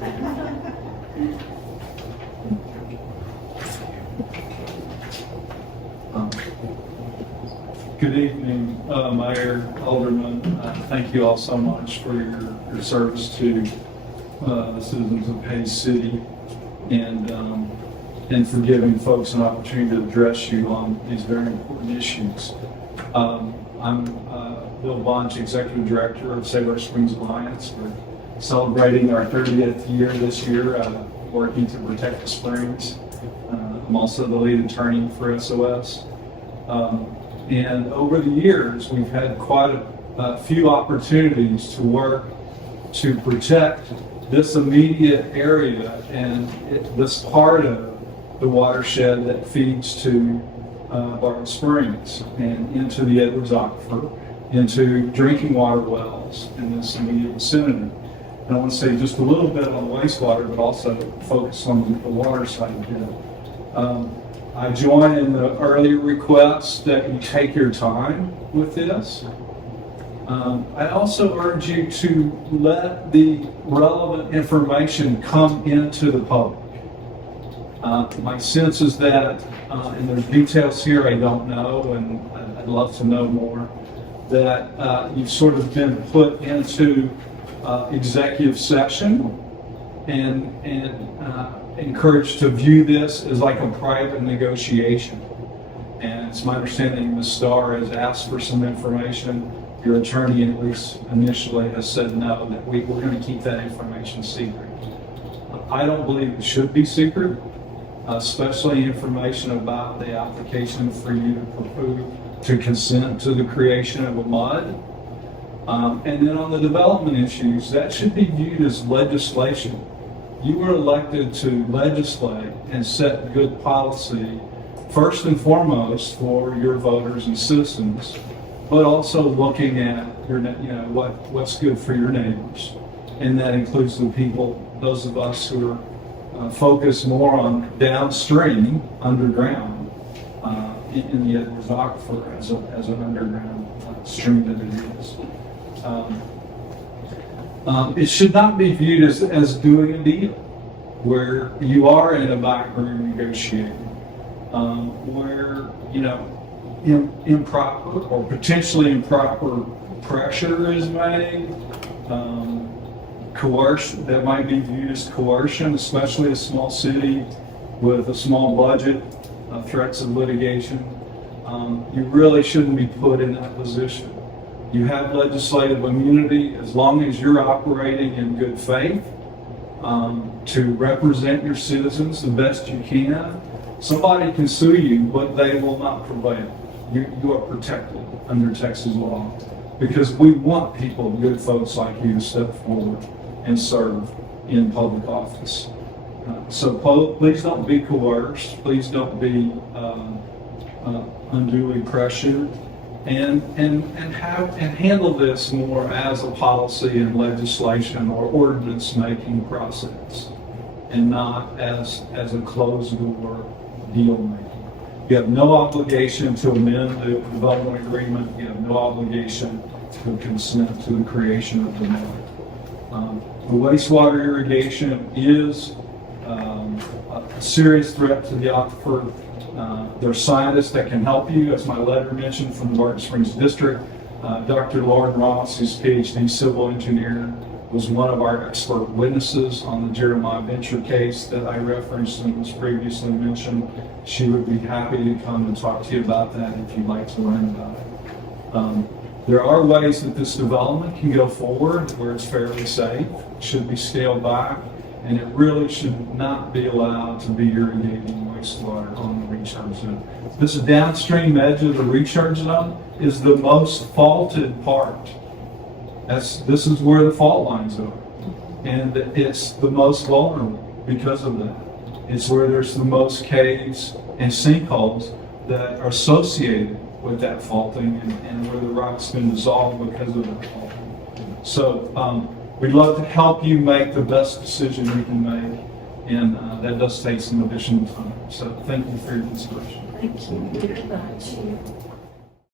Good evening, Mayor, Alderman. Thank you all so much for your service to the citizens of Hays City and for giving folks an opportunity to address you on these very important issues. I'm Bill Bunch, Executive Director of Sailor Springs Alliance. We're celebrating our 30th year this year, working to protect the springs. I'm also the lead attorney for SOS. And over the years, we've had quite a few opportunities to work to protect this immediate area and this part of the watershed that feeds to Barton Springs and into the Edwards Aquifer, into drinking water wells in this immediate vicinity. And I want to say just a little bit on wastewater, but also focus on the water side of it. I join in the earlier request that you take your time with this. I also urge you to let the relevant information come into the public. My sense is that, and there's details here I don't know, and I'd love to know more, that you've sort of been put into executive session and encouraged to view this as like a private negotiation. And it's my understanding Ms. Starr has asked for some information. Your attorney, at least initially, has said no, that we're going to keep that information secret. I don't believe it should be secret, especially information about the application for you to consent to the creation of a MUD. And then on the development issues, that should be viewed as legislation. You were elected to legislate and set good policy, first and foremost for your voters and citizens, but also looking at what's good for your neighbors. And that includes the people, those of us who are focused more on downstream, underground, in the Edwards Aquifer as an underground stream that it is. It should not be viewed as doing a deal where you are in a back room negotiating, where improper or potentially improper pressure is made, coercion that might be viewed as coercion, especially a small city with a small budget, threats of litigation. You really shouldn't be put in that position. You have legislative immunity as long as you're operating in good faith to represent your citizens the best you can. Somebody can sue you, but they will not prevail. You are protected under Texas law because we want people, good folks like you, to step forward and serve in public office. So please don't be coerced. Please don't be unduly pressured. And handle this more as a policy and legislation or ordinance making process, and not as a closed door deal making. You have no obligation to amend the development agreement. You have no obligation to consent to the creation of the MUD. The wastewater irrigation is a serious threat to the aquifer. There are scientists that can help you, as my letter mentioned, from the Barton Springs District. Dr. Lauren Ross, who's PhD civil engineer, was one of our expert witnesses on the Jeremiah Venture case that I referenced and was previously mentioned. She would be happy to come and talk to you about that if you'd like to learn about it. There are ways that this development can go forward where it's fairly safe, should be scaled back, and it really should not be allowed to be irrigating wastewater on the recharge zone. This downstream edge of the recharge zone is the most faulted part. This is where the fault lines are. And it's the most vulnerable because of that. It's where there's the most caves and sinkholes that are associated with that faulting and where the rock's been dissolved because of that faulting. So we'd love to help you make the best decision you can make, and that does take some additional time. So thank you for your consideration. Thank you very much.